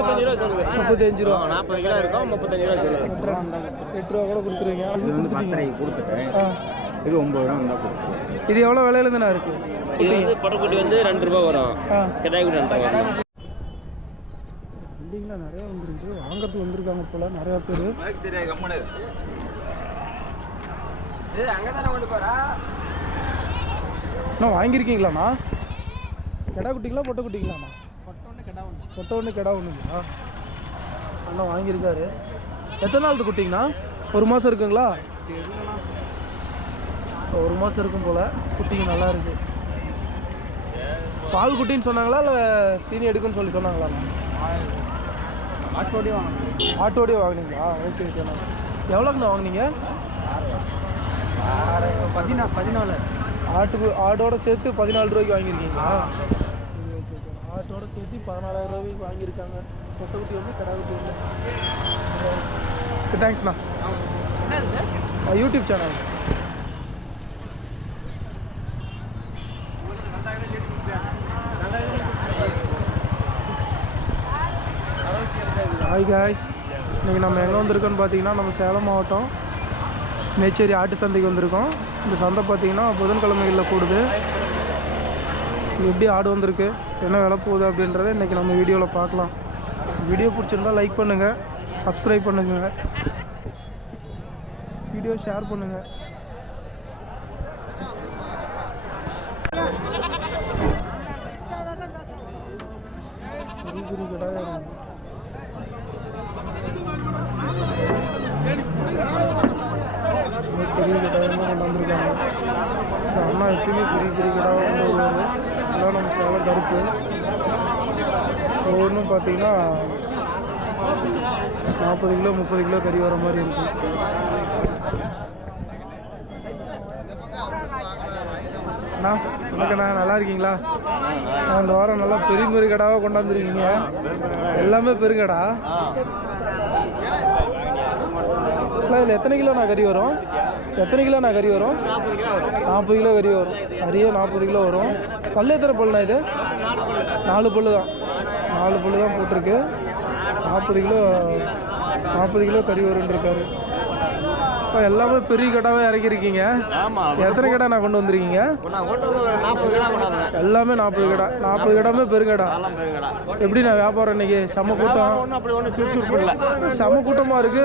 முப்பத்தஞ்சு ரூபா சொல்லுது. முப்பத்தஞ்சு ரூபா. நாற்பது கிலோ இருக்கும் முப்பத்தஞ்சு ரூபா சொல்லுது. எட்டு ரூபா கூட கொடுத்துருவீங்க. இது வந்து பத்தரைக்கு கொடுத்துட்டேன் இது ஒம்பது ரூபா இருந்தால் கொடுத்துருவேன் இது எவ்வளோ விலையிலேருந்துண்ணா இருக்கு? இது வந்து படக்குட்டி வந்து ரெண்டு ரூபா வரும். கிடாய் ரெண்டு பில்டிங்லாம் நிறைய வந்துருக்கு வாங்குறதுக்கு வந்திருக்காங்க போல நிறைய பேர். தெரியாது கம்மனு. அண்ணா வாங்கியிருக்கீங்களாண்ணா? கெடா குட்டிங்களா பொட்டை குட்டிங்களாண்ணா? பொட்டை ஒன்று கெடா ஒன்றுங்களா அண்ணா வாங்கியிருக்காரு. எத்தனை நாள் குட்டிங்கண்ணா? ஒரு மாதம் இருக்குங்களா? ஒரு மாதம் இருக்கும் போல். குட்டிங்க நல்லா இருக்கு. பால் குட்டின்னு சொன்னாங்களா இல்லை தீனி எடுக்குன்னு சொல்லி சொன்னாங்களாண்ணா? ஆட்டோடய வாங்க ஆட்டோடய வாங்குனீங்களா? ஓகே ஓகேண்ணா எவ்வளோங்கண்ணா வாங்குனீங்க? பதினா பதினாலு. ஆட்டுக்கு ஆட்டோட சேர்த்து பதினாலு ரூபாய்க்கு வாங்கியிருக்கீங்களா சரி ஓகே ஓகே ஆட்டோட சேர்த்து பதினாலாயிரம் ரூபாய்க்கு வாங்கியிருக்காங்க. கொட்டை குட்டி வந்து கடா குட்டி வந்து தேங்க்ஸ்ண்ணா யூடியூப் சேனல் ஹாய் காய்ஸ் இன்றைக்கி நம்ம எங்கே வந்திருக்கோன்னு பார்த்தீங்கன்னா நம்ம சேலம் மாவட்டம் மேச்சேரி ஆட்டு சந்தைக்கு வந்திருக்கோம். இந்த சந்தை பார்த்தீங்கன்னா புதன்கிழமைகளில் கூடுது. எப்படி ஆடு வந்திருக்கு என்ன விலை போகுது அப்படின்றத இன்றைக்கி நம்ம வீடியோவில் பார்க்கலாம். வீடியோ பிடிச்சிருந்தா லைக் பண்ணுங்கள் சப்ஸ்கிரைப் பண்ணுங்கள் வீடியோ ஷேர் பண்ணுங்கள் பெரிய பெரிய கடாயா இருக்கு. ரொம்ப பெரிய கடாயமாக கொண்டு வந்திருக்காங்க இந்த அண்ணா எப்பயுமே பெரிய பெரிய கடாவாக கொண்டு வருவார் எல்லாம் நம்ம சேலம் கருப்பு ஒவ்வொன்றும் பார்த்தீங்கன்னா நாற்பது கிலோ முப்பது கிலோ கறி வர மாதிரி இருக்கும் அண்ணா வணக்கண்ணா நல்லா இருக்கீங்களா? அந்த இந்த வாரம் நல்லா பெரிய பெரிய கடாவாக கொண்டாந்துருக்கீங்க. எல்லாமே பெருங்கடா? இல்லை இதில் எத்தனை கிலோண்ணா கறி வரும்? எத்தனை கிலோண்ணா கறி வரும்? நாற்பது கிலோ கறி வரும். நிறைய நாற்பது கிலோ வரும். பல்லு எத்தனை பல்லுண்ணா இது? நாலு பல்லு தான் நாலு பல்லு தான் போட்டிருக்கு. நாற்பது கிலோ நாற்பது கிலோ கறி வரும்னு இருக்காரு. இப்போ எல்லாமே பெரிய கடாவே இறக்கிருக்கீங்க எத்தனை கடை நான் கொண்டு வந்திருக்கீங்க? எல்லாமே நாற்பது கடை. நாற்பது கடாமே பெருங்கடா எப்படி நான் வியாபாரம் இன்னைக்கு? செம்ம கூட்டம். அப்படி ஒன்றும் சுறுசுறுப்பு இல்லை. செம்ம கூட்டமாக இருக்கு.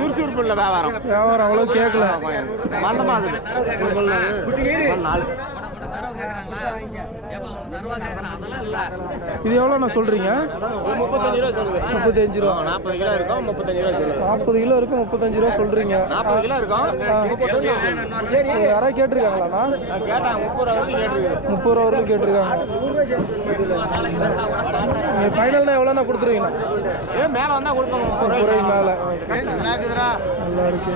சுறுசுறுப்பு இல்லை வியாபாரம். வியாபாரம் அவ்வளோ கேட்கல மந்தமாக இது எவ்வளோ நான் சொல்கிறீங்க முப்பத்தஞ்சு ரூபா சொல்லுது முப்பத்தஞ்சு ரூபா. நாற்பது கிலோ இருக்கும் முப்பத்தஞ்சு ரூபா சொல்லுது நாற்பது கிலோ இருக்கு முப்பத்தஞ்சு ரூபா சொல்கிறீங்க நாற்பது கிலோ இருக்கும் முப்பத்தஞ்சு ரூபா சொல்லுது. சரி யாராவது கேட்டிருக்காங்களாண்ணா? நான் கேட்டேன் முப்பது ரூபா வந்து கேட்டுருக்குது முப்பது ரூபா வரைக்கும் கேட்டிருக்காங்க. நீங்கள் ஃபைனல்னா எவ்வளோண்ணா கொடுத்துருவீங்கண்ணா ஏன் மேலே வந்தால் கொடுப்பாங்க முப்பது ரூபாய்க்கு. மேலே. நல்லா இருக்கு.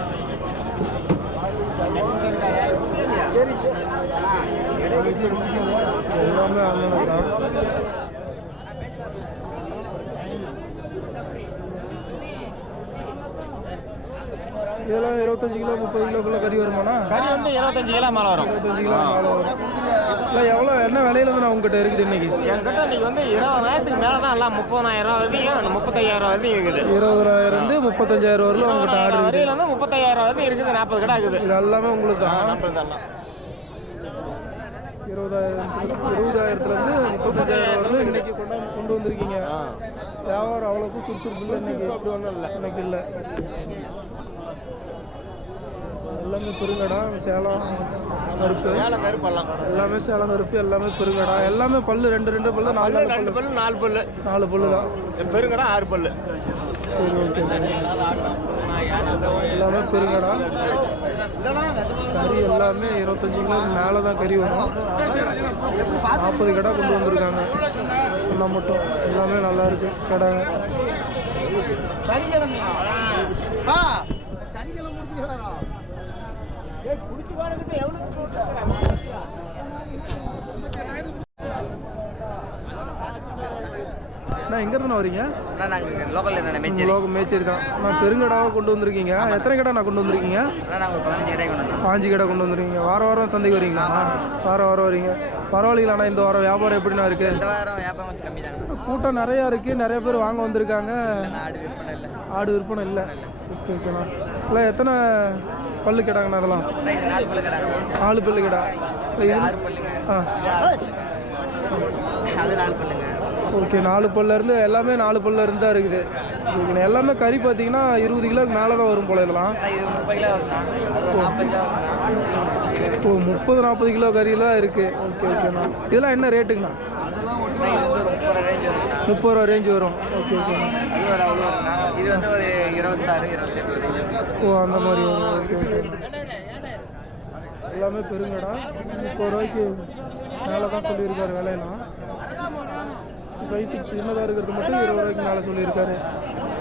எல்லாமே தான் இதெல்லாம் இருபத்தஞ்சு கிலோ முப்பது கிலோக்குள்ள கறி வருமாண்ணா? கறி வந்து இருபத்தஞ்சு கிலோ மேலே வரும். இருபத்தஞ்சு கிலோ மேலே வரும். இல்லை எவ்வளோ என்ன விலையில இருந்து நான் உங்ககிட்ட இருக்குது இன்னைக்கு? என்கிட்ட இன்னைக்கு வந்து இருபதாயிரத்துக்கு மேலே தான் எல்லாம் முப்பதாயிரம் வரைக்கும் முப்பத்தையாயிரம் வரைக்கும் இருக்குது. இருபதாயிரம் இருந்து முப்பத்தஞ்சாயிரம் வரலும் உங்ககிட்ட ஆடு வரையில வந்து முப்பத்தாயிரம் வரைக்கும் இருக்குது நாற்பது கடை இருக்குது. இது எல்லாமே உங்களுக்கு? தான் இருபதாயிரம் இருபதாயிரத்துலேருந்து முப்பத்தஞ்சாயிரம் வரலும் இன்னைக்கு கொண்டாந்து கொண்டு வந்திருக்கீங்க. வியாபாரம் அவ்வளோக்கும் சுறுசுறுப்பு இன்னைக்கு. அப்படி ஒன்றும் இல்லை. எனக்கு இல்லை. எல்லாமே பெருங்கடா சேலம். கருப்பு. கருப்பெல்லாம். எல்லாமே சேலம் கருப்பு எல்லாமே பெருங்கடா. எல்லாமே பல்லு ரெண்டு ரெண்டு பல்லு நாலு ரெண்டு பல்லு. நாலு பல்லு. நாலு பல்லு தான். பெருங்கடா ஆறு பல்லு. சரி ஓகே. எல்லாமே பெருங்கடா. கறி எல்லாமே இருபத்தஞ்சு கிலோ மேலே தான் கறி வரும். நாற்பது கடை கொண்டு வந்திருக்காங்க. ஒன்றா மட்டும். எல்லாமே நல்லா இருக்கு. கடை. நான் எங்க இருந்து வரீங்க? நாங்கள் லோக்கலில் தானே நான் பெருங்கடாவாக கொண்டு வந்திருக்கீங்க? எத்தனை கடை நான் கொண்டு வந்திருக்கீங்க? நாங்கள் ஒரு பதினஞ்சு கடை கொண்டு வந்தோம் பாஞ்சு கடை கொண்டு வந்துருக்கீங்க. வாரம் வாரம் சந்தைக்கு வரீங்களா? வாரம் வாரம் வரீங்க. பரவாயில்லைங்களாண்ணா இந்த வாரம் வியாபாரம் எப்படிண்ணா இருக்கு? இந்த வாரம் வியாபாரம் கொஞ்சம் கம்மி தாங்க கூட்டம் நிறையா இருக்கு. நிறைய பேர் வாங்க வந்திருக்காங்க. ஆடு விற்பனை இல்லை. ஆடு விற்பனை இல்லை. ஓகே ஓகேண்ணா இல்லை எத்தனை பல்லு கேட்டாங்கண்ணா அதெல்லாம் அண்ணா, இது நாலு பல்லு கிடா இது ஆ அது நாலு பல்லுங்க. ஓகே நாலு பல்ல இருந்து எல்லாமே நாலு பல்ல இருந்து தான் இருக்குது. ஓகேண்ணா எல்லாமே கறி பார்த்தீங்கன்னா இருபது கிலோக்கு மேலே தான் வரும் போல இதெல்லாம். ஓ முப்பது நாற்பது கிலோ கறியெல்லாம் இருக்குது ஓகே ஓகேண்ணா இதெல்லாம் என்ன ரேட்டுங்கண்ணா? முப்பது ரூபா ரேஞ்ச் வரும். ஓகே ஓகேண்ணா இது வந்து ஒரு இருபத்தாறு இருபத்தெட்டு ஓ அந்த மாதிரி வரும். Okay okay. எல்லாமே பெருங்கடா. முப்பது ரூபாய்க்கு மேலே தான் சொல்லியிருக்காரு விலையெல்லாம். ஃபைவ் சிக்ஸ் சின்னதாக இருக்கிறது மட்டும் இருபது ரூபாய்க்கு மேலே சொல்லியிருக்காரு.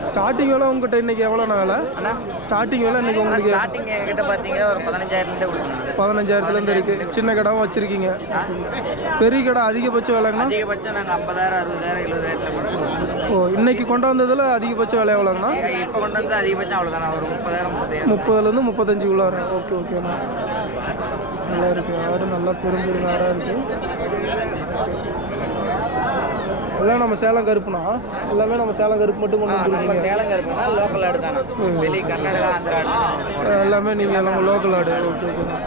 ஸ்டார்டிங் விலை உங்ககிட்ட இன்னைக்கு விலை அண்ணா ஸ்டார்டிங் விலை இன்னைக்கு உங்களுக்கு ஸ்டார்டிங் என்கிட்ட பார்த்தீங்கன்னா ஒரு பதினஞ்சாயிரத்துலேருந்தே பதினஞ்சாயிரத்துலேருந்து இருக்குது சின்ன கடாவும் வச்சுருக்கீங்க. பெரிய கடை அதிகபட்ச விலைங்கண்ணா? அதிகபட்சம் நாங்கள் ஐம்பதாயிரம் அறுபதாயிரம் எழுபதாயிரத்தில். ஓ இன்னைக்கு கொண்டாந்ததில் அதிகபட்ச விலை எவ்வளோங்கண்ணா இப்போ கொண்டு வந்து அதிகபட்சம் அவ்வளோதாண்ணா ஒரு முப்பதாயிரம் முப்பதுலேருந்து முப்பத்தஞ்சு உள்ளார ஓகே ஓகேண்ணா நல்லா இருக்கு. ஆடு நல்லா பெரும்பெரும் ஆடாக இருக்கு. எல்லாம் நம்ம சேலம் கருப்புண்ணா எல்லாமே நம்ம சேலம் கருப்பு மட்டும் கொண்டு நம்ம சேலங்க இருக்குன்னா லோக்கல் ஆடு தானே? வெளி கர்நாடகா ஆந்திரா ஆடு எல்லாமே நீங்கள் நம்ம லோக்கல் ஆடு. ஓகே ஓகேண்ணா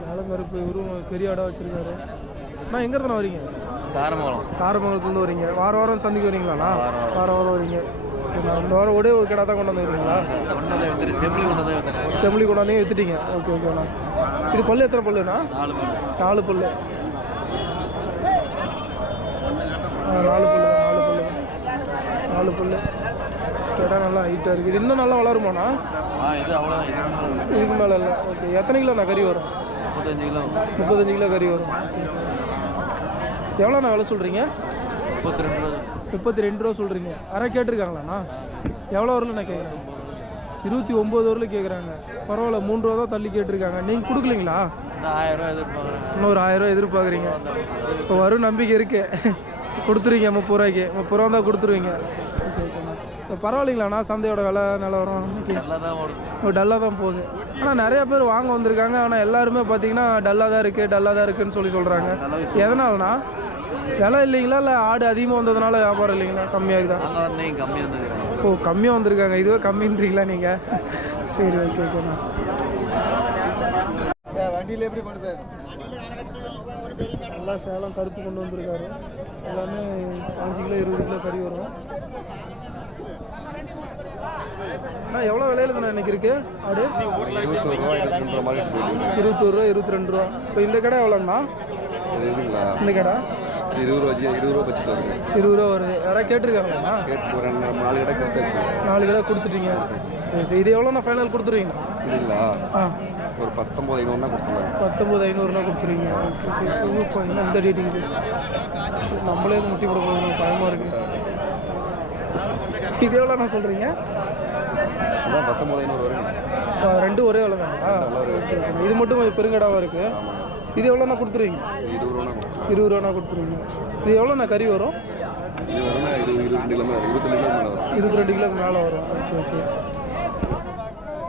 சேலம் கருப்பு இவரும் பெரிய ஆடாக வச்சுருக்காரு. அண்ணா எங்கே இருந்தா வரீங்க? தாரமங்கலம். தாரமங்கலத்துலேருந்து வரீங்க. வார வாரம் சந்தைக்கு வரீங்களாண்ணா வார வாரம். வரீங்க. இந்த வாரம் ஒரே ஒரு கடை தான் கொண்டு வந்துருக்கீங்களா? செம்பிளி கொண்டு வந்து செம்பிளி கொண்டாந்து வித்துட்டீங்க ஓகே ஓகேண்ணா இது பல்லு எத்தனை பல்லுண்ணா? நாலு மணி நாலு பல்லு ஆ, நாலு பல்லு நாலு பல்லு நாலு பல்லு. கடை நல்லா ஹைட்டாக இருக்குது. இது இன்னும் நல்லா வளருமாண்ணா? இதுக்கு மேலே இல்லை. ஓகே எத்தனை கிலோண்ணா கறி வரும்? முப்பத்தஞ்சு கிலோ. முப்பத்தஞ்சு கிலோ கறி வரும். எவ்வளோண்ணா விலை சொல்கிறீங்க முப்பத்தி ரெண்டு ரூபா. முப்பத்தி ரெண்டு ரூபா சொல்கிறீங்க அரை கேட்டிருக்காங்களாண்ணா? எவ்வளோ வரல நான் கேட்குறேன் இருபத்தி ஒம்பது வரல கேட்குறாங்க பரவாயில்ல மூணு ரூபா தான் தள்ளி கேட்டிருக்காங்க. நீங்கள் கொடுக்கலீங்களா? இன்னொரு ஆயிரம் ரூபா எதிர்பார்க்குறீங்க. இப்போ வரும் நம்பிக்கை இருக்கு. கொடுத்துருவீங்க முப்பது ரூபாய்க்கு. முப்பது ரூபா தான் கொடுத்துருவீங்க. பரவாயில்லைங்களாண்ணா? சந்தையோட விலை நிலவரம் இன்னைக்கு தான் டல்லாக தான் போகுது. ஆனால் நிறைய பேர் வாங்க வந்திருக்காங்க. ஆனால் எல்லாருமே பார்த்தீங்கன்னா டல்லாக தான் இருக்குது டல்லாக தான் இருக்குன்னு சொல்லி சொல்கிறாங்க எதனாலண்ணா? விலை இல்லைங்களா? இல்லை ஆடு அதிகமாக வந்ததுனால வியாபாரம் இல்லைங்களா? கம்மியாகுதா? நாங்கள் வந்து கம்மியாக இருந்துக்கிறேன் ஓ கம்மியாக வந்திருக்காங்க. இதுவே கம்மின்றீங்களா நீங்கள் சரி ஓகே ஓகேண்ணா வண்டியில் எப்படி கொண்டு போய் நல்லா சேலம் கருப்பு கொண்டு வந்திருக்காரு. எல்லாமே அஞ்சு கிலோ இருபது கிலோ கறி வரும். அண்ணா எவ்வளோ விலையில தானே இன்னைக்கு இருக்கு? ஆடு? இருபத்தோரு ரூபா இருபத்தி ரெண்டு ரூபா. இப்போ இந்த கடை இதுங்களா இந்த கடை? இருபது ரூபா இருபது ரூபா வருங்க இருபது ரூபா வருது. யாராவது கேட்டிருக்காங்களா? கேட்டு ஒரு நாலு கடை கொடுத்தாச்சு நாலு கடை கொடுத்துட்டீங்க. சரி சரி. இது எவ்வளோண்ணா ஃபைனல் கொடுத்துருவீங்களா இதுங்களா ஆ. ஒரு பத்தொம்பது ஐநூறுனா கொடுத்துருங்க பத்தொம்பது ஐநூறுனா கொடுத்துருவீங்க. இந்த டேட்டிங் நம்மளே முட்டி போட போகணும் பயமாக இருக்குது இது எவ்வளோண்ணா சொல்கிறீங்க அதான் பத்தொம்பது ஐநூறு ரெண்டும் ஒரே விலை தானா? இது மட்டும் கொஞ்சம் பெருங்கடாவாக இருக்குது இது எவ்வளோண்ணா கொடுத்துருவீங்க? இருபது ரூபா இருபது ரூபாண்ணா கொடுத்துருவீங்க. இது எவ்வளோண்ணா கறி வரும்? இருபத்தி ரெண்டு கிலோக்கு மேலே வரும். Okay okay.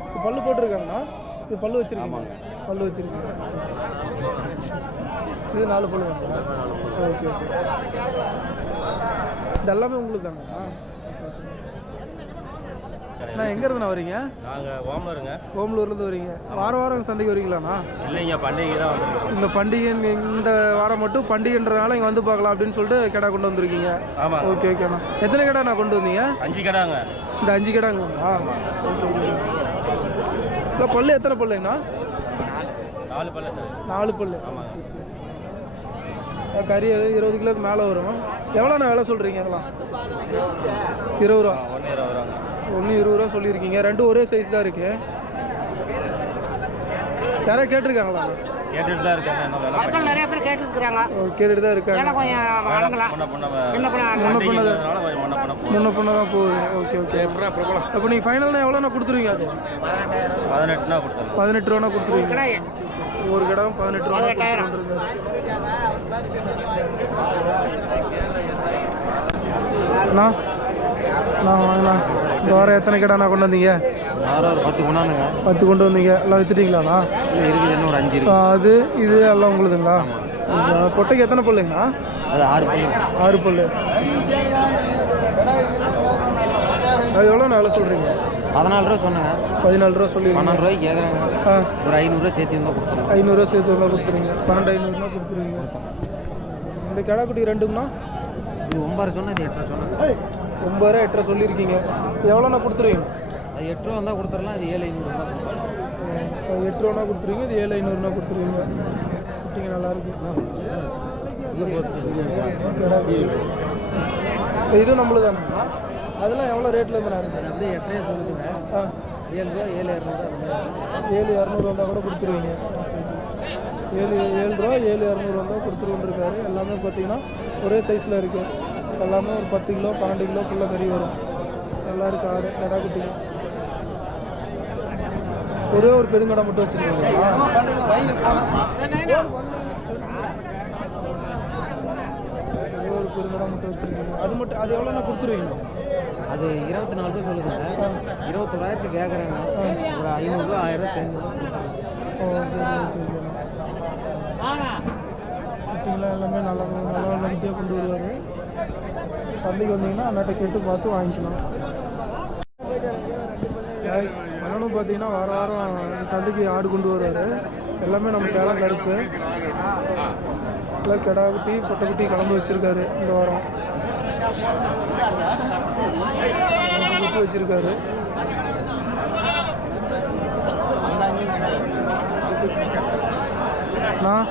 இது பல்லு போட்டிருக்காங்கண்ணா? இது பல்லு வச்சுருக்கீங்க? பல்லு வச்சுருக்கீங்க. இது நாலு பல்லு ஓகே ஓகே. இது எல்லாமே உங்களுக்கு தாங்கண்ணா நான் எங்கே இருந்துண்ணா வரீங்க? நாங்கள் ஓமலருங்க. ஓமலூர்லேருந்து வரீங்க. வாரம் வாரம் சந்தைக்கு வரீங்களாண்ணா? இல்லைங்க பண்டிகை தான் வந்துருக்கோம். இந்த பண்டிகை இந்த வாரம் மட்டும் பண்டிகைன்றனால இங்கே வந்து பார்க்கலாம் அப்படின்னு சொல்லிட்டு கடை கொண்டு வந்திருக்கீங்க. ஆமாம் ஓகே ஓகேண்ணா எத்தனை கடை நான் கொண்டு வந்தீங்க? அஞ்சு கடாங்க. இந்த அஞ்சு ஓகே ஓகே. இல்லை பல்லு எத்தனை பல்லுங்கண்ணா? நாலு. பல்லு. நாலு பல்லு. அஹ் கறி இருபது கிலோக்கு மேலே வரும். எவ்வளோண்ணா விலை சொல்கிறீங்க அதெல்லாம் இருபது ரூபா. ஒன்று இருபது ரூபாங்க. ஒன்று இருபது ரூபா சொல்லியிருக்கீங்க. ரெண்டும் ஒரே சைஸ் தான் இருக்குது யாராவது கேட்டிருக்காங்களா? கேட்டுட்டு தான் இருக்காங்க நிறைய பேர் கேட்டுட்டு தான் இருக்காங்க. முன்ன பண்ண தான். போகுது. Okay okay. அப்போ நீங்கள் ஃபைனல்னா எவ்வளோண்ணா கொடுத்துருவீங்க அது? பதினெட்டுனா பதினெட்டு ரூபானா கொடுத்துருவீங்க. ஒரு கடை பதினெட்டு ரூபா. அண்ணா நான் வாங்கண்ணா இந்த வாரம் எத்தனை கிடாண்ணா கொண்டு வந்தீங்க? பத்து கொண்டாந்துங்க. பத்து கொண்டு வந்தீங்க. எல்லாம் வித்துட்டீங்களாண்ணா? இருக்குது. இன்னும் ஒரு அஞ்சு அது இது எல்லாம் உங்களுதுங்களா. பொட்டைக்கு எத்தனை பல்லுங்கண்ணா? அது ஆறு பல்லு. ஆறு பல்லு. அது எவ்வளோ வேலை சொல்கிறீங்க பதினாலு ரூபா சொன்னேங்க. பதினாலு ரூபா சொல்லிடுங்க பன்னெண்டு ரூபாய்க்கு கேட்குறாங்க. ஒரு ஐநூறுரூவா சேர்த்து இருந்தால் கொடுத்துருங்க. ஐநூறுரூவா சேர்த்து வரலாம் கொடுத்துருங்க. பன்னெண்டு ஐநூறுரூவா கொடுத்துருவீங்க இந்த கடாக்குட்டி ரெண்டுங்கண்ணா? இது ஒன்பது சொன்னேன் இது எட்டு சொன்னேன். ஒம்பது ரூபா எட்டு ரூபா சொல்லியிருக்கீங்க. எவ்வளோண்ணா கொடுத்துருவீங்க? அது எட்டு ரூபா வந்தால் கொடுத்துடலாம் அது ஏழு ஐநூறு தான் அது எட்டு ரூபா கொடுத்துருவீங்க இது ஏழு ஐநூறுனா கொடுத்துருவீங்க. குட்டிங்க நல்லா இருக்கு கடாக்குட்டி. இதுவும் நம்மளுது தானே அதெல்லாம் எவ்வளோ ரேட்டில் இருந்து அப்படியே எட்டரையா சொல்லுதுங்க. ஆ. ஏழு ரூபா ஏழு இரநூறு ஏழு இரநூறு வந்தால் கூட கொடுத்துருவீங்க. ஏழு ஏழு ரூபா ஏழு இரநூறு வந்தால் கொடுத்துருவோன்ருக்காரு எல்லாமே பார்த்தீங்கன்னா ஒரே சைஸில் இருக்குது எல்லாமே ஒரு பத்து கிலோ பன்னெண்டு கிலோக்குள்ளே கறி வரும். நல்லா இருக்கு ஆடு கடா குட்டிங்க ஒரே ஒரு பெருங்கடை மட்டும் வச்சுருக்கீங்களா? ஒரே ஒரு பெருங்கடை மட்டும் வச்சுருக்கீங்க. அது மட்டும் அது எவ்வளோண்ணா கொடுத்துருவீங்க அது இருபத்தி நாலு ரூபா சொல்லுதுங்க. இருபத்தோராயிரத்துக்கு கேட்குறாங்க ஒரு ஐநூறுரூவா ஆயிரம் சேர்ந்து எல்லாமே நல்லா நல்லா நம்பிக்கையாக கொண்டு வருவார். சந்தைக்கு வந்தீங்கன்னா அண்ணாட்ட கேட்டு பார்த்து வாங்கிக்கலாம். மனனும் பார்த்தீங்கன்னா வார வாரம் சந்தைக்கு ஆடு கொண்டு வருவார். எல்லாமே நம்ம சேலம் கருப்பு. எல்லாம் கிடா குட்டி பொட்டை குட்டி கலந்து வச்சுருக்காரு இந்த வாரம். குட்டி வச்சுருக்காரு. நான்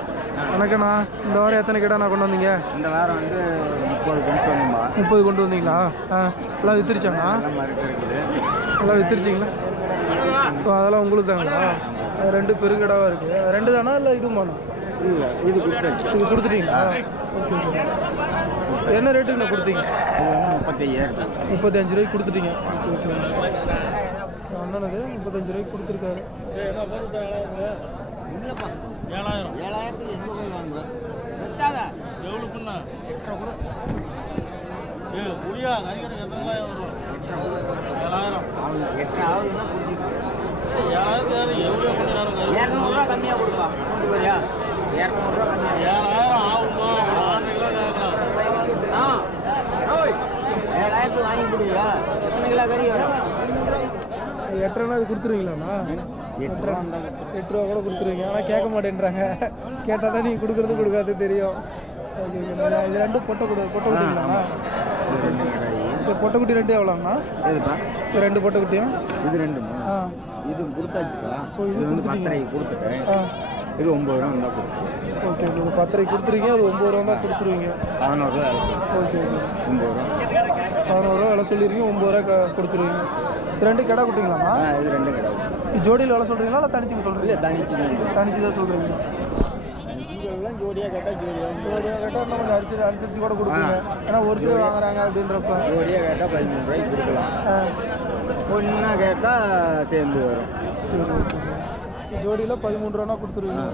வணக்கண்ணா இந்த வாரம் எத்தனை கிடா கொண்டு வந்தீங்க? இந்த வாரம் வந்து முப்பது கொண்டு வரணும்பா முப்பது கொண்டு வந்தீங்களா? ஆ எல்லாம் இருக்குது. எல்லாம் வித்துருச்சிங்களா? ஓ அதெல்லாம் உங்களுக்கு தாங்களா? ரெண்டு பெருங்கடாவாக இருக்குது ரெண்டு தானா இல்லை இதுமாண்ணா? இல்லை இது கொடுத்தாச்சு. இது கொடுத்துட்டீங்களா? ஓகே என்ன ரேட்டுக்கு நான் கொடுத்தீங்க முப்பத்தையாயிரத்து. முப்பத்தஞ்சு ரூபாய்க்கு கொடுத்துட்டீங்க. Okay okay. அண்ணனுக்கு முப்பத்தஞ்சு ரூபாய்க்கு கொடுத்துருக்காரு. இல்லைப்பா. ஏழாயிரம். ஏழாயிரத்துக்கு எங்கே போய் வாங்குவேன் எட்டாத எவ்வளோ பண்ண எட்டரை கூட. முடியா? அவங்க எட்டரை ஆகுதுன்னா இரநூறுவா கம்மியாக கொடுப்பா. கொண்டு வரியா இரநூறுவா கம்மியாக ஏழாயிரத்துக்கு வாங்கி கொடுவியா எத்தனை கிலோ கறி வரும்? எட்டரைனா அது கொடுத்துருவீங்களாண்ணா? எட்டு ரூபா இருந்தால் எட்டு ரூபா கூட கொடுத்துருவீங்க. ஆனால் கேட்க மாட்டேன்றாங்க. கேட்டால் தான் நீங்கள் கொடுக்குறது கொடுக்காது தெரியும். இது ரெண்டும் பொட்டை கொடு பொட்டை குட்டிங்களாண்ணா இப்போ பொட்டை குட்டி ரெண்டு எவ்வளோண்ணா எதுப்பா? இது ரெண்டு பொட்டை குட்டியும் இது ரெண்டுமா? ஆ. இது கொடுத்தாச்சுப்பா. இது வந்து. பத்தரைக்கு கொடுத்துட்டேன். இது ஒம்பது ரூபா இருந்தால் கொடுத்துருவேன் ஓகே இது பத்தரைக்கு கொடுத்துருவீங்க அது ஒம்பது ரூபா தான் கொடுத்துருவீங்க. பதினோரு ரூபா ஓகே ஓகே ஒம்பது ரூபா. பதினோரு ரூபா விலை சொல்லிடுவீங்க ஒம்பது ரூபா கொடுத்துருவீங்க. இது ரெண்டு கிடா குட்டிங்களாண்ணா ஆ இது ரெண்டும் கிடையாது இது ஜோடியில் விலை சொல்கிறீங்களா இல்லை தனிச்சுக்கு சொல்கிறீங்க தனிக்கு தான் தனிச்சு தான் சொல்கிறீங்க ஜோடியாக கேட்டால் ஜோடியாக ஜோடியாக கேட்டால் இன்னும் கொஞ்சம் அரிசி அனுசரிச்சு கூட கொடுப்பீங்க. ஏன்னா ஒருத்தர் வாங்குறாங்க அப்படின்றப்ப. ஜோடியாக கேட்டால் பதிமூணு ரூபாய்க்கு கொடுக்கலாம் ஒன்றா கேட்டால் சேர்ந்து வரும். சரி ஜோடியில் பதிமூணு ரூபா கொடுத்துருவீங்க.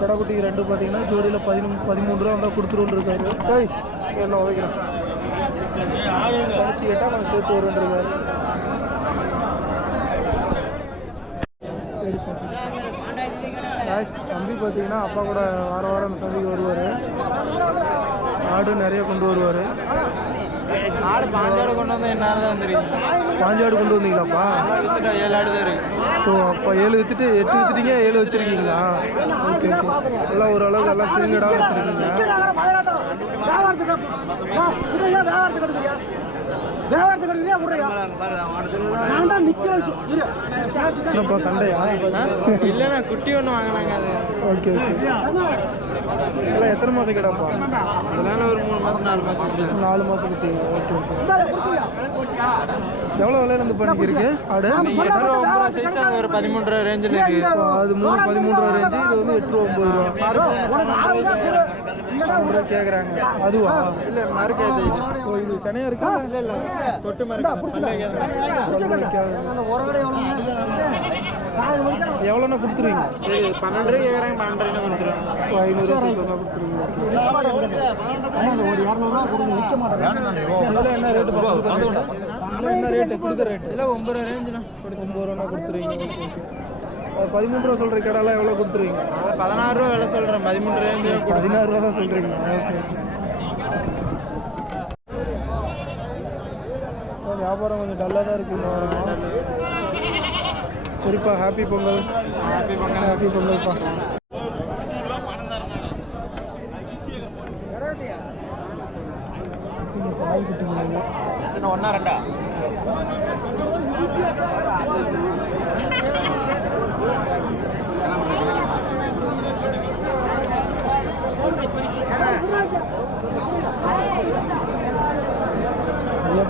கடைக்குட்டி ரெண்டு பார்த்தீங்கன்னா ஜோடியில் பதினொன்று பதிமூணு ரூபா வந்தால் கொடுத்துருன்னு இருக்காரு ஏய் என்ன உதைக்கிறேன் கழிச்சு கேட்டால் நான் சேர்த்து வருன்றிருக்காரு சரி guys, தம்பி பார்த்தீங்கன்னா அப்பா கூட வார வாரம் அந்த சந்தைக்கு வருவார். ஆடு நிறைய கொண்டு வருவார். ஆடு பாஞ்சாடு கொண்டு வந்து என்ன தான் வந்துருக்கு பாஞ்சாடு கொண்டு வந்தீங்களாப்பா? வித்துட்டா ஏழு ஆடு தான் இருக்கு. ஓ அப்போ ஏழு வித்துட்டு எட்டு வித்துட்டீங்க ஏழு வச்சிருக்கீங்களா? Okay okay. எல்லாம் ஓரளவுக்கு எல்லாம் சிறுங்கடா வச்சிருக்கீங்க. என்னப்பா சண்டையா? இல்லைண்ணா குட்டி ஒன்று வாங்கினாங்க அது. ஓகே எத்தனை மாதம் கிடாப்பா? அதனால ஒரு மூணு மாதம் நாலு மாதம் நாலு மாதம் குட்டி. Okay okay. எவ்வளோ விலையில இருந்து பண்ணிக்கு இருக்கு? ஆடு? சைஸ் அது ஒரு பதிமூன்று ரூபா ரேஞ்சில் இருக்கு. அது மூணு பதிமூணு ரூபா ரேஞ்சு இது வந்து எட்டு ரூபா ஒம்பது ரூபா. கேட்குறாங்க அதுவா? இல்லை மறுக்கே இது சனையா இருக்கா? இல்லை இல்லை தொட்டு. எவ்வளோண்ணா கொடுத்துருவீங்க? பன்னெண்டு கேட்குறாங்க பன்னெண்டு ஐநூறுரூவா சொன்னா கொடுத்துருவீங்க. ஒரு இரநூறுவா கொடுங்க நிற்க மாட்டேன். என்ன ரேட்டு என்ன ரேட்டு கொடுக்குற ரேட்டு இல்லை ஒன்பது ரூபா ரேஞ்சுண்ணா ஒம்பது ரூபா கொடுத்துருவீங்க. பதிமூணு ரூபா சொல்கிற கடைலாம் எவ்வளோ கொடுத்துருவீங்க? பதினாறு ரூபா விலை சொல்கிறேன் பதிமூணு ரேஞ்சு பதினாறு ரூபா தான் சொல்கிறீங்க ஓகே. வியாபாரம் கொஞ்சம் டல்லாக தான் இருக்கு. இந்த வாரம் சரிப்பா happy Pongal. Happy Pongal. Happy பொங்கல்ப்பா. ஒன்றா ரெண்டா?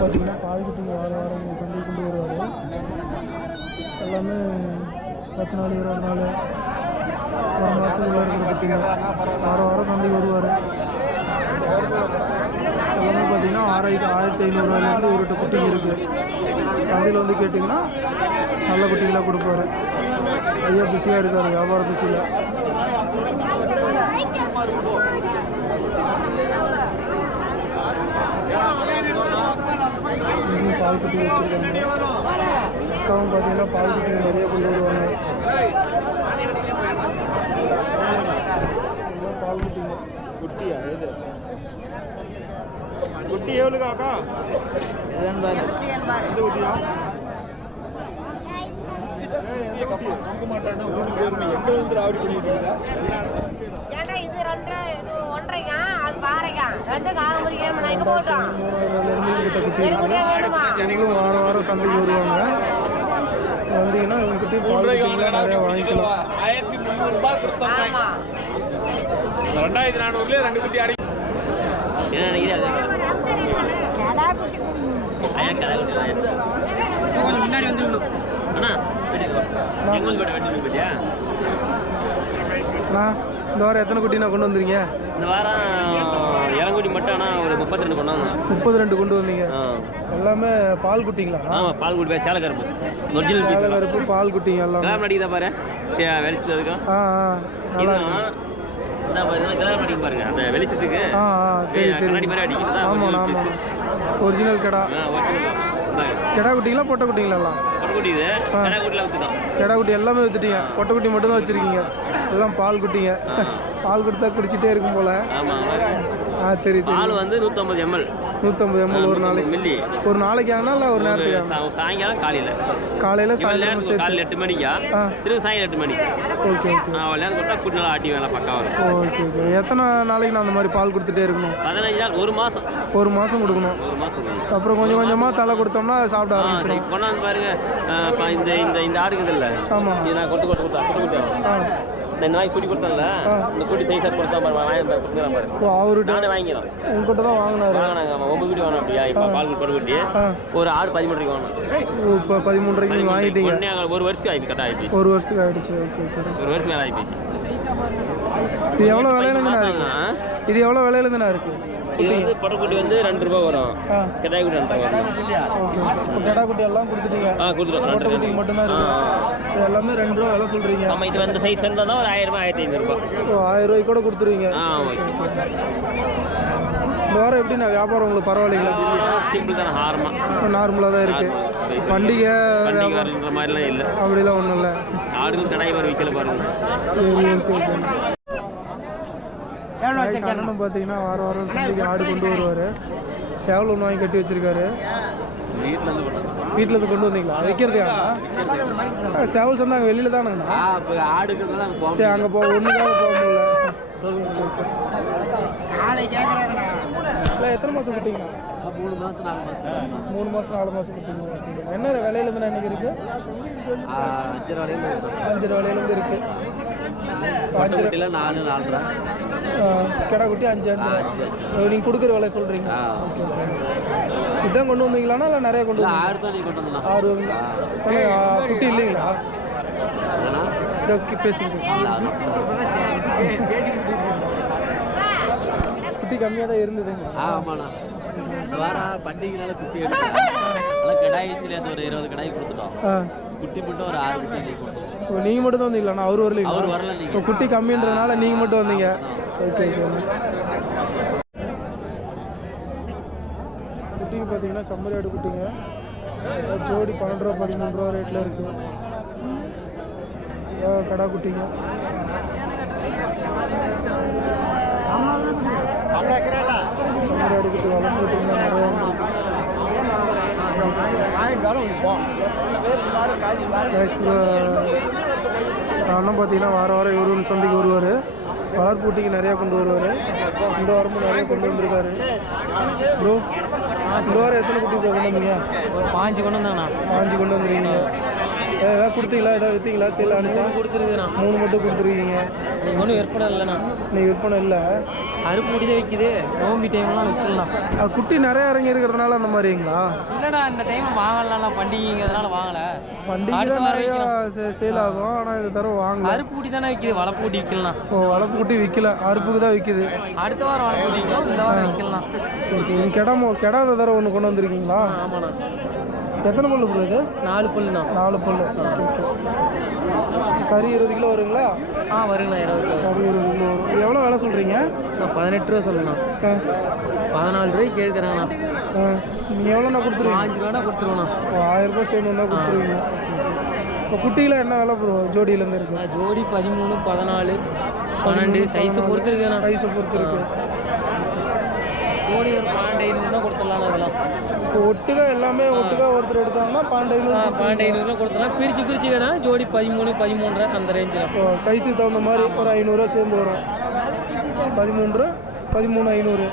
பார்த்தீங்கன்னா பால் குட்டிங்க வார வாரம் இங்கே சந்தை கொண்டு வருவார் எல்லாமே பத்து நாள் இருபது நாள் ஒரு மாதம் உள்ள வாரம் வாரம் சந்தைக்கு வருவார். எல்லாமே பார்த்தீங்கன்னா ஆறாயிரத்தி ஆயிரத்தி ஐநூறுரூவாயிலேருந்து ஒரு எட்டு குட்டிங்க இருக்குது சந்தையில் வந்து கேட்டிங்கன்னா நல்ல குட்டிகளாக கொடுப்பாரு. ஐயா பிஸியாக இருக்கார் வியாபார பிஸியில். பால் குட்டி வச்சுருக்காங்க. அக்காவும் பார்த்தீங்கன்னா பால் குட்டிங்க நிறைய கொண்டு வருவாங்க. பால் குட்டிங்க குட்டியா எது குட்டி எவ்வளோக்கா அக்கா எந்த குட்டியா இது இது இவங்களும் வாரம் வாரம் சந்தைக்கு வருவாங்க. வந்தீங்கன்னா இவங்ககிட்ட பால் நிறையா வாங்கிக்கலாம். ஆமா. ரெண்டாயிரத்தி நானூறுல ரெண்டு குட்டி அடி என்ன நினைக்கிறீங்க முன்னாடி வந்து அண்ணா வீட்டுக்கு வா. எங்க இந்த வாரம் எத்தனை குட்டிண்ணா கொண்டு வந்துறீங்க இந்த வாரம் இளங்குடி மட்டும் ஆனால் ஒரு முப்பத்தி ரெண்டு கொண்டாங்க முப்பது ரெண்டு கொண்டு வந்தீங்க. எல்லாமே பால் குட்டிங்களா? ஆமாம் பால் குடி சேலை கருப்பு ஒரிஜினல் எல்லாம். கருப்பு பால் குட்டிங்க எல்லாமே. கலர் அடிக்குதா பாரு? வெளிச்சது அதுக்கும் ஆ ஆ நல்லா பாருங்க. அந்த வெளிச்சத்துக்கு கண்ணாடி மாதிரி அடிக்கும் ஆமாண்ணா ஆமாம் ஒரிஜினல் கடா. கெடா குட்டிங்களா பொட்டை குட்டிங்களா எல்லாம்? பட்டுக்குட்டி இது. கடை குட்டியில் விற்றுதான் கெடா குட்டி எல்லாமே வித்துட்டீங்க. பொட்டை குட்டி மட்டும் தான் வச்சுருக்கீங்க. எல்லாம் பால் குட்டிங்க. பால் கொடுத்தா குடிச்சிட்டே இருக்கும் போல. ஆமாம் ஆ தெரியும் பால் வந்து நூற்றம்பது எம்எல் நூற்றம்பது எம்எல் ஒரு நாளைக்கு. மில்லி. ஒரு நாளைக்கு ஆகுனா இல்லை ஒரு நேரத்துக்கு சாயங்காலம் காலையில். காலையில் சேர்த்து. காலையில் எட்டு மணிக்கா? திரும்ப சாயங்காலம் எட்டு மணிக்கு ஓகே ஓகே. அவள் நேரம் கொடுத்தா கூட்டி நல்லா ஆட்டி வேலை பக்கா வரும். Okay okay. எத்தனை நாளைக்கு நான் அந்த மாதிரி பால் கொடுத்துட்டே இருக்கணும்? பதினஞ்சு நாள் ஒரு மாதம் ஒரு மாதம் கொடுக்கணும். ஒரு மாதம் அப்புறம் கொஞ்சம் கொஞ்சமாக தலை கொடுத்தோம்னா சாப்பிட ஆரம்பிச்சிடும் கொண்டாந்து பாருங்க. இந்த இந்த இந்த ஆடுக்குது இல்லை ஆமாம் நான் கொட்டு கொட்டு கொடுத்தா கொட்டு கொடுத்தேன் ஆ இந்த மாதிரி குட்டி கொடுத்தேன்ல இந்த குட்டி சைஸாக கொடுத்தா பாரு வாங்கி கொடுத்துக்கலாம் பாரு. ஓ அவர்கிட்ட நானே வாங்கிக்கிறோம் உங்ககிட்ட தான் வாங்கினாரு. வாங்கினாங்க ஆமாம் ஒம்பது வாங்கணும் அப்படியா? இப்போ பால் குட்டி ஆ. ஒரு ஆடு பதிமூணு ரூபாய்க்கு வாங்கணும் இப்போ நீங்கள் வாங்கிட்டீங்க. ஒன்றே ஒரு வருஷம் ஆயிடுச்சு கரெக்டாக ஆயிடுச்சு. ஒரு வருஷத்துக்கு ஆயிடுச்சு ஓகே ஒரு வருஷம் மேலே ஆயிடுச்சு எவ்வளோ இருக்கு இது எவ்வளோ விலையிலேருந்துண்ணா இருக்கு? இது வந்து படக்குட்டி வந்து ரெண்டு ரூபா வரும். ஆ. கிடாய் குட்டி ரெண்டு ரூபா இப்போ கெடா குட்டி எல்லாம் கொடுத்துட்டீங்க. ஆ கொடுத்துருவோம் பொட்டை குட்டிக்கு மட்டும்தான் இருக்கு. இது எல்லாமே ரெண்டு ரூபா விலை சொல்கிறீங்க ஆமாம் இது வந்து சைஸ் தான் ஒரு ஆயிரம் ரூபாய் ஆயிரத்தி ஐநூறுரூபா ஓ ஆயிரம் ரூபாய்க்கு கூட கொடுத்துருவீங்க. ஆ ஓகே இந்த வாரம் வியாபாரம் உங்களுக்கு பரவாயில்லைங்களா? சிம்பிள் தானே ஹாரமாக நார்மலாக தான் இருக்கு. பண்டிகை பண்டிகை மாதிரிலாம் இல்லை. அப்படிலாம் ஒன்றும் இல்லை. ஆடுகள் கடாய் வர விற்கல பாருங்க. சரி ஓகே ஓகே. அண்ணனும் பார்த்தீங்கன்னா வாரம் வாரம் சந்தைக்கு ஆடு கொண்டு வருவார். சேவல் ஒன்று வாங்கி கட்டி வச்சிருக்காரு. வீட்டில் இருந்து கொண்டு வந்தீங்களா? வைக்கிறதுக்கா சேவல் சந்தை அங்கே வெளியில் தானுங்கண்ணா போக சரி அங்கே போ ஒன்றுக்காக போக முடியல. எத்தனை மாதம் கொடுத்தீங்கண்ணா மூணு மாதம் நாலு மாதம் மூணு மாதம் நாலு மாதம் கொடுத்தீங்க. என்ன விலையிலேருந்து இன்னைக்கு இருக்குது அஞ்சு வரையும் அஞ்சரை விலையிலேருந்து இருக்குது அஞ்சரை வீட்டில் நாலு நாலரை. கிடா குட்டி அஞ்சு அஞ்சு. நீங்கள் கொடுக்குற விலை சொல்கிறீங்க. ஓகே இதான் கொண்டு வந்தீங்களாண்ணா இல்லை நிறைய கொண்டு வந்தீங்களா? ஆயிரத்தி நீ கொண்டு வந்தா ஆறு வந்து குட்டி இல்லைங்களா? பேசுங்க குட்டி கம்மியாக தான் இருந்ததுங்க ஆமாண்ணா. வாரம் பண்டிகைனால குட்டி எடுத்தேன் அதெல்லாம் கடாய் வச்சுல ஒரு இருபது கடாய் கொடுத்துட்டோம். ஆ. குட்டி மட்டும் ஒரு ஆறு குட்டி இன்னைக்கு கொடுத்தோம் ஓ நீங்கள் மட்டும் தான் வந்தீங்களாண்ணா அவர் அவர் வரல. இப்போ குட்டி கம்மின்றதுனால நீங்கள் மட்டும் வந்தீங்க. ஓகே ஓகே குட்டிக்கு பார்த்தீங்கன்னா செம்மறி ஆடு குட்டிங்க. ஜோடி பன்னெண்டு ரூபா பதிமூணு ரூபா ரேட்டில் இருக்குது கடா குட்டிங்க செம்மறி ஆடு குட்டி வளர்ப்பு குட்டிங்க நிறையா கேஷ் அண்ணன் பார்த்தீங்கன்னா வார வாரம் இவரு சந்தைக்கு வருவார். வளர்ப்பூட்டிக்கு நிறையா கொண்டு வருவார். இந்த வாரமும் நிறைய கொண்டு வந்திருக்காரு. ப்ரோ இந்த வாரம் எத்தனை குட்டி கொண்டு வந்தீங்க பாஞ்சு கொண்டு வந்தாங்கண்ணா. பாஞ்சு கொண்டு வந்துருக்கீங்க. ஏதாவது கொடுத்தீங்களா? ஏதாவது விற்றீங்களா சேல் அனுப்பிச்சா கொடுத்துருக்குண்ணா மூணு மட்டும் கொடுத்துருக்கீங்க. ஒன்றும் விற்பனை இல்லைண்ணா. இன்னைக்கு விற்பனை இல்லை? அறுப்பு முடி தான் விற்கிது நோம்பி டைம்லாம் விற்றுலாம் குட்டி நிறைய இறங்கி இருக்கிறதுனால அந்த மாதிரிங்களா? இல்லைண்ணா இந்த டைம் வாங்கலாம் பண்டிகைங்கிறதுனால வாங்கலை. வாரம் நிறையா சேல் ஆகும். ஆனால் இந்த தடவை வாங்கல. அறுப்பு குட்டி தானே விற்கிது வளப்பு குட்டி விற்கலாம். ஓ வளர்ப்பு குட்டி விற்கல அறுப்புக்கு தான் விற்கிது அடுத்த வாரம் வளப்பு குட்டி இந்த வாரம் விற்கலாம். சரி சரி. கிடமோ கிடா இந்த தடவை ஒன்று கொண்டு வந்திருக்கீங்களா? ஆமாண்ணா. எத்தனை பல்லு ப்ரோ இது? நாலு புல்லுண்ணா. நாலு பல்லு. கறி இருபது கிலோ வருங்களா? ஆ வருங்கண்ணா இருபது கிலோ. கறி இருபது கிலோ வரும். எவ்வளோ விலை சொல்கிறீங்க நான் பதினெட்டு ரூபா சொல்லணும் பதினாலு ரூபாய்க்கு கேட்குறாங்கண்ணா. நீங்கள் எவ்வளோண்ணா கொடுத்துருவீங்க? பாஞ்சு ரூபா கொடுத்துருவோண்ணா. ஆயிரம் ரூபாய் சேர்ந்து கொடுத்துருவீங்க. இப்போ குட்டியில் என்ன விலை ப்ரோ ஜோடியிலேருந்து இருக்கு. ஜோடி பதிமூணு பதினாலு பன்னெண்டு சைஸை பொறுத்து இருக்குண்ணா சைஸை பொறுத்து இருக்கு. ஜோடி ஒரு பன்னெண்டு ஐநூறு தான் கொடுத்துடலாம் இதெல்லாம். இப்போ ஒட்டுக்கா எல்லாமே ஒட்டுக்கா ஒருத்தர் எடுத்தாங்கன்னா பன்னெண்டு ஐநூறு பன்னெண்டு ஐநூறுரூவா கொடுத்துடலாம் பிரித்து பிரித்து வேணா ஜோடி பதிமூணு பதிமூன்றரை அந்த ரேஞ்சில் இப்போ சைஸுக்கு தகுந்த மாதிரி ஒரு ஐநூறுரூவா சேர்ந்து வரும். பதிமூன்று பதிமூணு ஐநூறு.